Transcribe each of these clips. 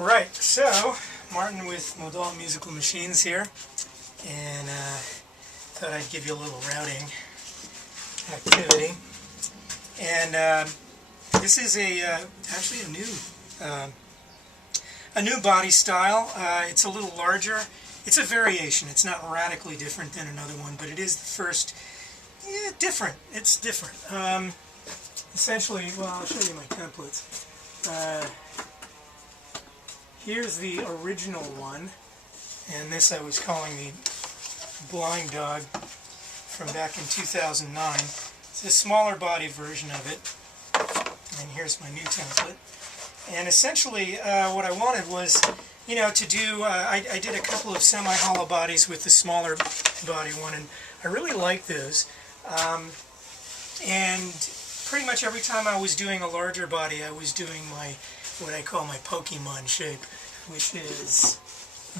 Right, so Martin with Modal Musical Machines here, and thought I'd give you a little routing activity. And this is actually a new body style. It's a little larger. It's a variation. It's not radically different than another one, but it is the first. Yeah, different. It's different. Essentially, well, I'll show you my templates. Here's the original one, and this I was calling the Blind Dog from back in 2009. It's a smaller body version of it, and here's my new template. And essentially what I wanted was, to do, I did a couple of semi-hollow bodies with the smaller body one, and I really like those. And pretty much every time I was doing a larger body, I was doing what I call my Pokemon shape, which is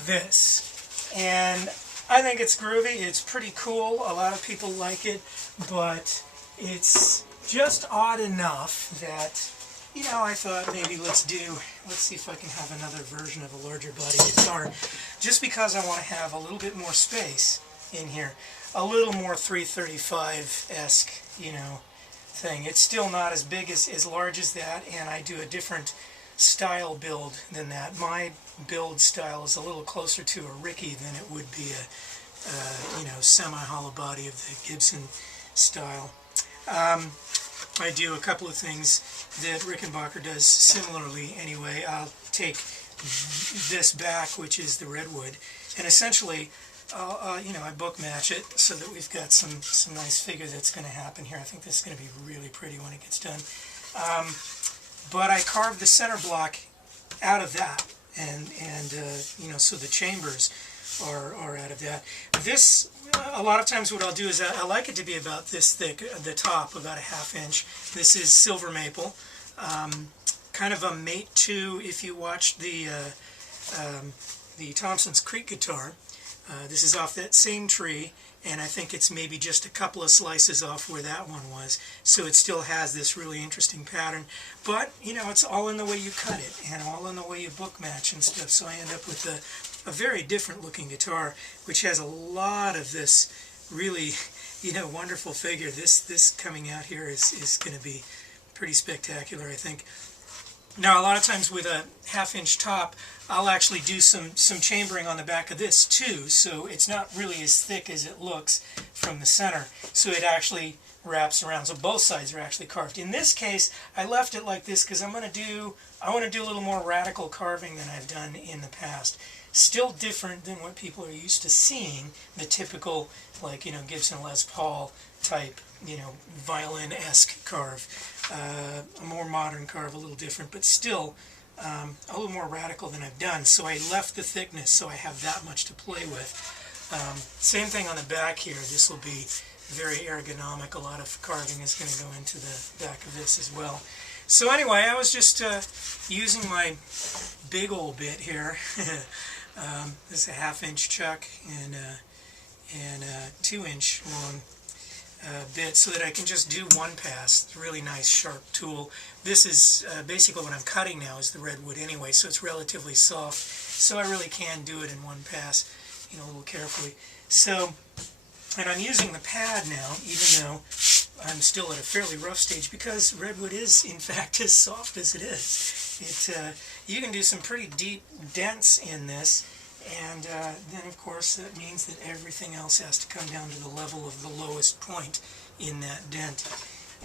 this. And I think it's groovy, it's pretty cool, a lot of people like it, but it's just odd enough that, I thought maybe let's see if I can have another version of a larger body guitar, just because I want to have a little bit more space in here, a little more 335-esque, thing. It's still not as big as large as that, and I do a different style build than that. My build style is a little closer to a Ricky than it would be a semi-hollow body of the Gibson style. I do a couple of things that Rickenbacker does similarly anyway. I'll take this back, which is the redwood, and essentially I book match it so that we've got some nice figure that's going to happen here. I think this is going to be really pretty when it gets done. But I carved the center block out of that, and so the chambers are out of that. This, a lot of times what I'll do is I like it to be about this thick, the top, about a ½ inch. This is silver maple, kind of a mate 2 if you watched the Thompson's Creek guitar. This is off that same tree, and I think it's maybe just a couple of slices off where that one was, so it still has this really interesting pattern. But it's all in the way you cut it and all in the way you book match and stuff, so I end up with a very different looking guitar, which has a lot of this really wonderful figure. This coming out here is going to be pretty spectacular, I think. Now, a lot of times with a ½ inch top, I'll actually do some chambering on the back of this too, so it's not really as thick as it looks from the center, so it actually wraps around, so both sides are actually carved. In this case, I left it like this because I want to do a little more radical carving than I've done in the past. Still different than what people are used to seeing, the typical, Gibson Les Paul type, violin-esque carve. A more modern carve, a little different, but still a little more radical than I've done. So I left the thickness so I have that much to play with. Same thing on the back here. This will be very ergonomic. A lot of carving is going to go into the back of this as well. So anyway, I was just using my big old bit here. This is a ½ inch chuck and a 2 inch long bit, so that I can just do one pass. It's a really nice sharp tool. This is basically what I'm cutting now is the redwood anyway, so it's relatively soft, so I really can do it in one pass, a little carefully. So, and I'm using the pad now, even though I'm still at a fairly rough stage, because redwood is in fact as soft as it is. You can do some pretty deep dents in this, and then of course that means that everything else has to come down to the level of the lowest point in that dent.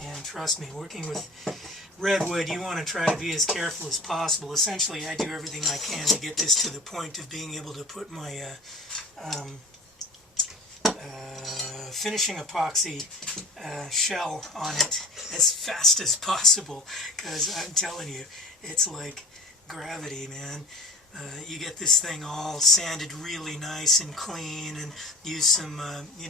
And trust me, working with redwood, you want to try to be as careful as possible. Essentially, I do everything I can to get this to the point of being able to put my finishing epoxy shell on it as fast as possible, because I'm telling you, it's like gravity, man. You get this thing all sanded really nice and clean, and use some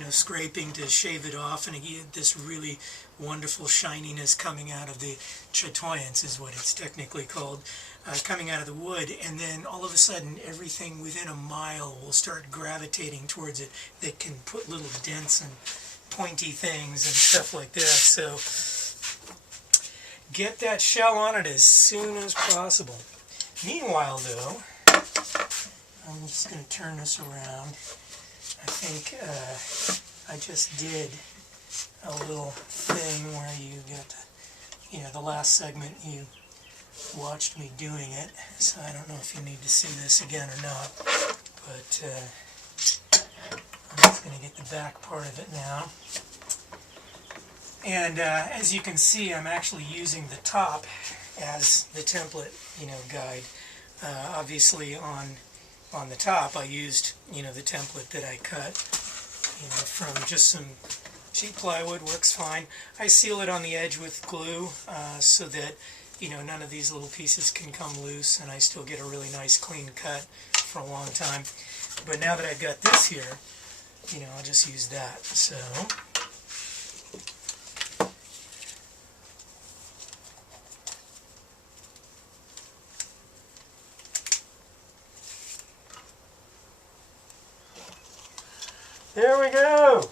scraping to shave it off, and you get this really wonderful shininess coming out of the chatoyance, is what it's technically called, coming out of the wood, and then all of a sudden everything within a mile will start gravitating towards it. They can put little dents and pointy things and stuff like that. So get that shell on it as soon as possible. Meanwhile, though, I'm just going to turn this around. I think I just did a little thing where you got the last segment you watched me doing it, so I don't know if you need to see this again or not, but I'm just going to get the back part of it now. And as you can see, I'm actually using the top as the template, guide. Obviously on the top I used, the template that I cut, from just some cheap plywood, works fine. I seal it on the edge with glue so that, none of these little pieces can come loose, and I still get a really nice clean cut for a long time. But now that I've got this here, I'll just use that. So there we go.